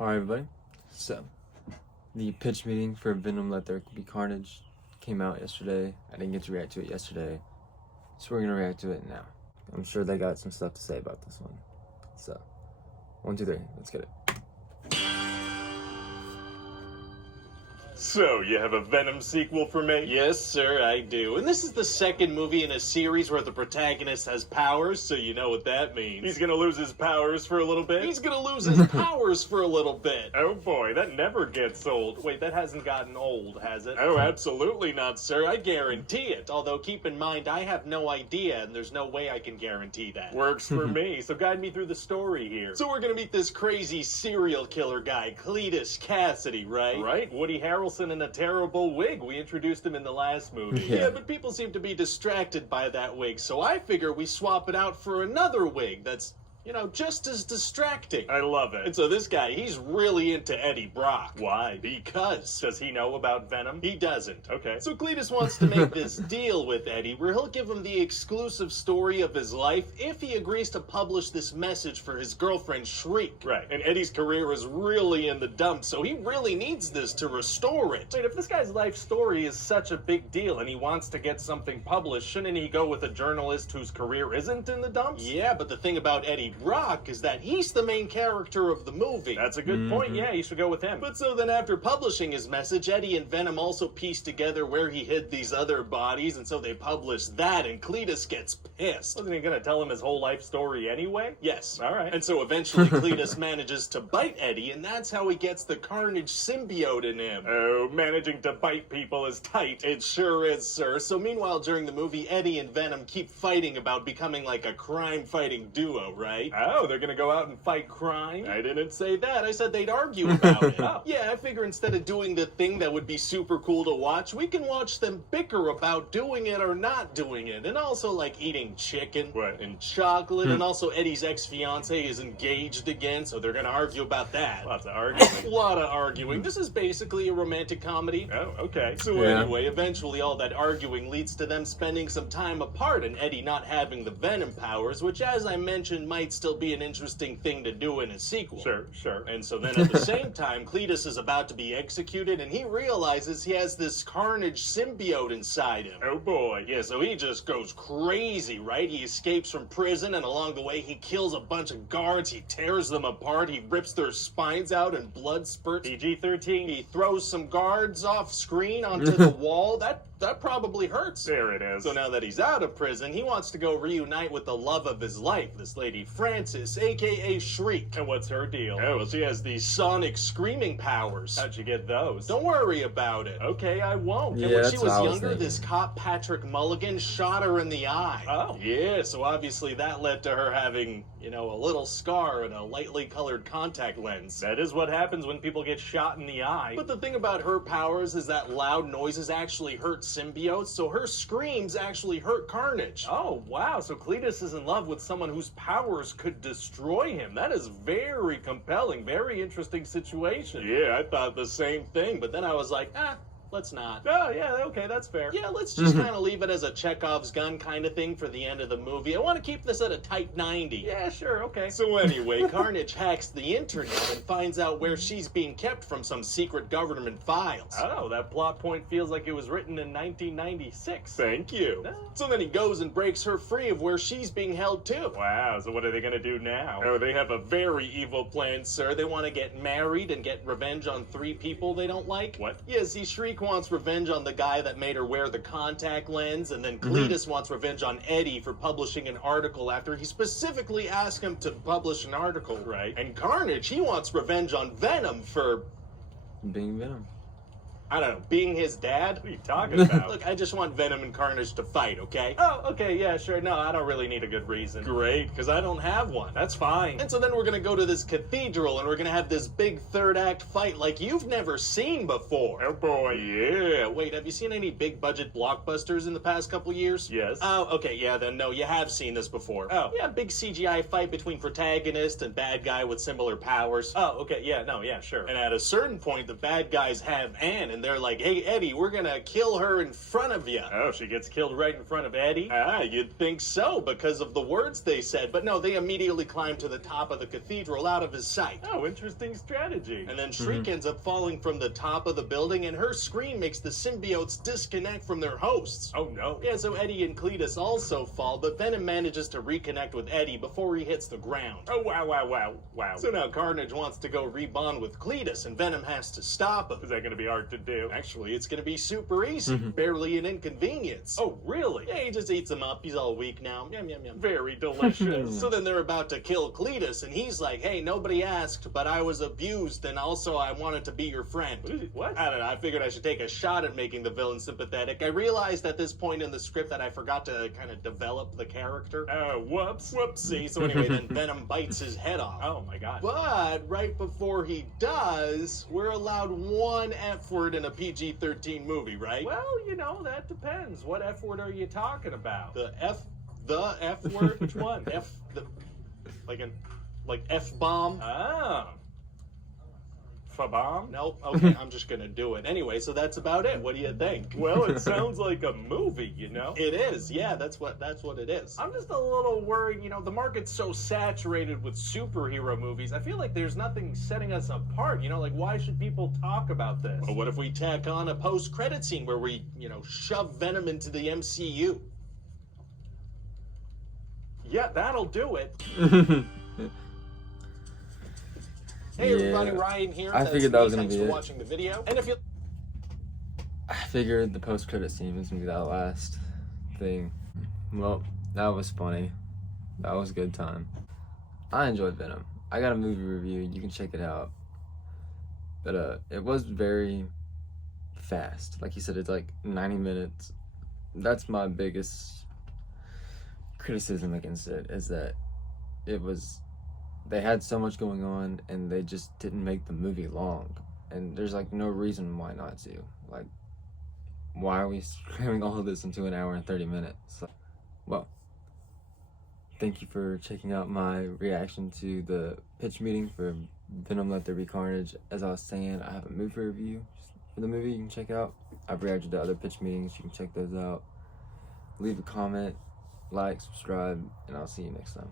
Alright everybody, so the pitch meeting for Venom Let There Be Carnage came out yesterday. I didn't get to react to it yesterday, so we're gonna react to it now. I'm sure they got some stuff to say about this one. So, 1, 2, 3, let's get it. So, you have a Venom sequel for me? Yes, sir, I do. And this is the second movie in a series where the protagonist has powers, so you know what that means. He's gonna lose his powers for a little bit? He's gonna lose his powers for a little bit. Oh boy, that never gets old. Wait, that hasn't gotten old, has it? Oh, absolutely not, sir. I guarantee it. Although, keep in mind, I have no idea, and there's no way I can guarantee that. Works for me, so guide me through the story here. So we're gonna meet this crazy serial killer guy, Cletus Cassidy, right? Right, Woody Harrelson in a terrible wig. We introduced him in the last movie. Yeah, but people seem to be distracted by that wig, so I figure we swap it out for another wig that's, you know, just as distracting. I love it. And so this guy, he's really into Eddie Brock. Why? Because. Does he know about Venom? He doesn't. Okay. So Cletus wants to make this deal with Eddie where he'll give him the exclusive story of his life if he agrees to publish this message for his girlfriend Shriek. Right. And Eddie's career is really in the dumps, so he really needs this to restore it. Wait, if this guy's life story is such a big deal and he wants to get something published, shouldn't he go with a journalist whose career isn't in the dumps? Yeah, but the thing about Eddie Brock is that he's the main character of the movie. That's a good point. Yeah, you should go with him. But so then after publishing his message, Eddie and Venom also pieced together where he hid these other bodies, and so they published that, and Cletus gets pissed. Wasn't he gonna tell him his whole life story anyway? Yes. All right. And so eventually Cletus manages to bite Eddie, and that's how he gets the Carnage symbiote in him. Oh, managing to bite people is tight. It sure is, sir. So meanwhile, during the movie, Eddie and Venom keep fighting about becoming like a crime-fighting duo, right? Oh, they're gonna go out and fight crime? I didn't say that. I said they'd argue about it. Oh. Yeah, I figure instead of doing the thing that would be super cool to watch, we can watch them bicker about doing it or not doing it. And also like eating chicken What? and chocolate. And also Eddie's ex-fiance is engaged again, so they're gonna argue about that. Lots of arguing. A lot of arguing. This is basically a romantic comedy. Oh, okay. So Yeah. anyway, eventually all that arguing leads to them spending some time apart and Eddie not having the Venom powers, which as I mentioned might still be an interesting thing to do in a sequel. Sure. And so then at the same time, Cletus is about to be executed and he realizes he has this Carnage symbiote inside him. Oh boy. Yeah, so he just goes crazy, right? He escapes from prison and along the way he kills a bunch of guards, he tears them apart, he rips their spines out and blood spurts. PG-13. He throws some guards off screen onto the wall. That probably hurts. There it is. So now that he's out of prison, he wants to go reunite with the love of his life, this lady Frances, aka Shriek. And what's her deal? Oh, well, she has these sonic screaming powers. How'd you get those? Don't worry about it. Okay, I won't. Yeah, And when she that's was what I was younger, thinking. this cop Patrick Mulligan shot her in the eye. Oh. Yeah, so obviously that led to her having, you know, a little scar and a lightly colored contact lens. That is what happens when people get shot in the eye. But the thing about her powers is that loud noises actually hurt symbiotes, so her screams actually hurt Carnage. Oh, wow. So Cletus is in love with someone whose powers could destroy him. That is very compelling, very interesting situation. Yeah, I thought the same thing, but then I was like, let's not. Oh, yeah, okay, that's fair. Yeah, let's just kind of leave it as a Chekhov's gun kind of thing for the end of the movie. I want to keep this at a tight 90. Yeah, sure, okay. So anyway, Carnage hacks the internet and finds out where she's being kept from some secret government files. Oh, that plot point feels like it was written in 1996. Thank you. So then he goes and breaks her free of where she's being held too. Wow, so what are they gonna do now? Oh, they have a very evil plan, sir. They want to get married and get revenge on 3 people they don't like. What? Yeah, see, Shriek wants revenge on the guy that made her wear the contact lens, and then Cletus wants revenge on Eddie for publishing an article after he specifically asked him to publish an article. Right. And Carnage, he wants revenge on Venom for, Being Venom. I don't know, being his dad? What are you talking about? Look, I just want Venom and Carnage to fight, okay? Oh, okay, yeah, sure. No, I don't really need a good reason. Great, because I don't have one. That's fine. And so then we're gonna go to this cathedral and we're gonna have this big third act fight like you've never seen before. Oh boy. Yeah. Wait, have you seen any big budget blockbusters in the past couple years? Yes. Oh, okay, yeah, then no, you have seen this before. Oh. Yeah, big CGI fight between protagonist and bad guy with similar powers. Oh, okay, yeah, no, yeah, sure. And at a certain point, the bad guys have Anne, and they're like, hey, Eddie, we're gonna kill her in front of you. Oh, she gets killed right in front of Eddie? Ah, you'd think so because of the words they said, but no, they immediately climb to the top of the cathedral out of his sight. Oh, interesting strategy. And then Shriek ends up falling from the top of the building, and her scream makes the symbiotes disconnect from their hosts. Oh, no. Yeah, so Eddie and Cletus also fall, but Venom manages to reconnect with Eddie before he hits the ground. Oh, wow. So now Carnage wants to go rebond with Cletus, and Venom has to stop him. Is that going to be hard to do? Actually, it's going to be super easy. Barely an inconvenience. Oh, really? Yeah, he just eats him up. He's all weak now. Yum, yum, yum. Very delicious. So then they're about to kill Cletus, and he's like, hey, nobody asked, but I was abused, and also I wanted to be your friend. What? I don't know. I figured I should take a shot at making the villain sympathetic. I realized at this point in the script that I forgot to kind of develop the character. Whoops. Whoopsie. So anyway, then Venom bites his head off. Oh, my God. But right before he does, we're allowed one F word in a PG-13 movie, right? Well, that depends. What F word are you talking about? The F word? Which one? Like F-bomb? Oh. Fa-bomb? Nope. Okay, I'm just gonna do it. Anyway, so that's about it. What do you think? Well, it sounds like a movie, It is. Yeah, that's what it is. I'm just a little worried, the market's so saturated with superhero movies. I feel like there's nothing setting us apart, like why should people talk about this? Well, what if we tack on a post-credit scene where we, shove Venom into the MCU? Yeah, that'll do it. Hey everybody, Ryan here. I figured that was gonna Thanks be for it. watching the video. And if you I figured the post-credit scene was gonna be that last thing. Well, that was funny. That was a good time. I enjoyed Venom. I got a movie review. You can check it out. But it was very fast. Like you said, it's like 90 minutes. That's my biggest criticism against it, is that they had so much going on and they just didn't make the movie long. And there's like no reason why not to. Like, why are we cramming all of this into an hour and 30 minutes? Well, thank you for checking out my reaction to the pitch meeting for Venom Let There Be Carnage. As I was saying, I have a movie review for the movie you can check out. I've reacted to other pitch meetings. You can check those out. Leave a comment, like, subscribe, and I'll see you next time.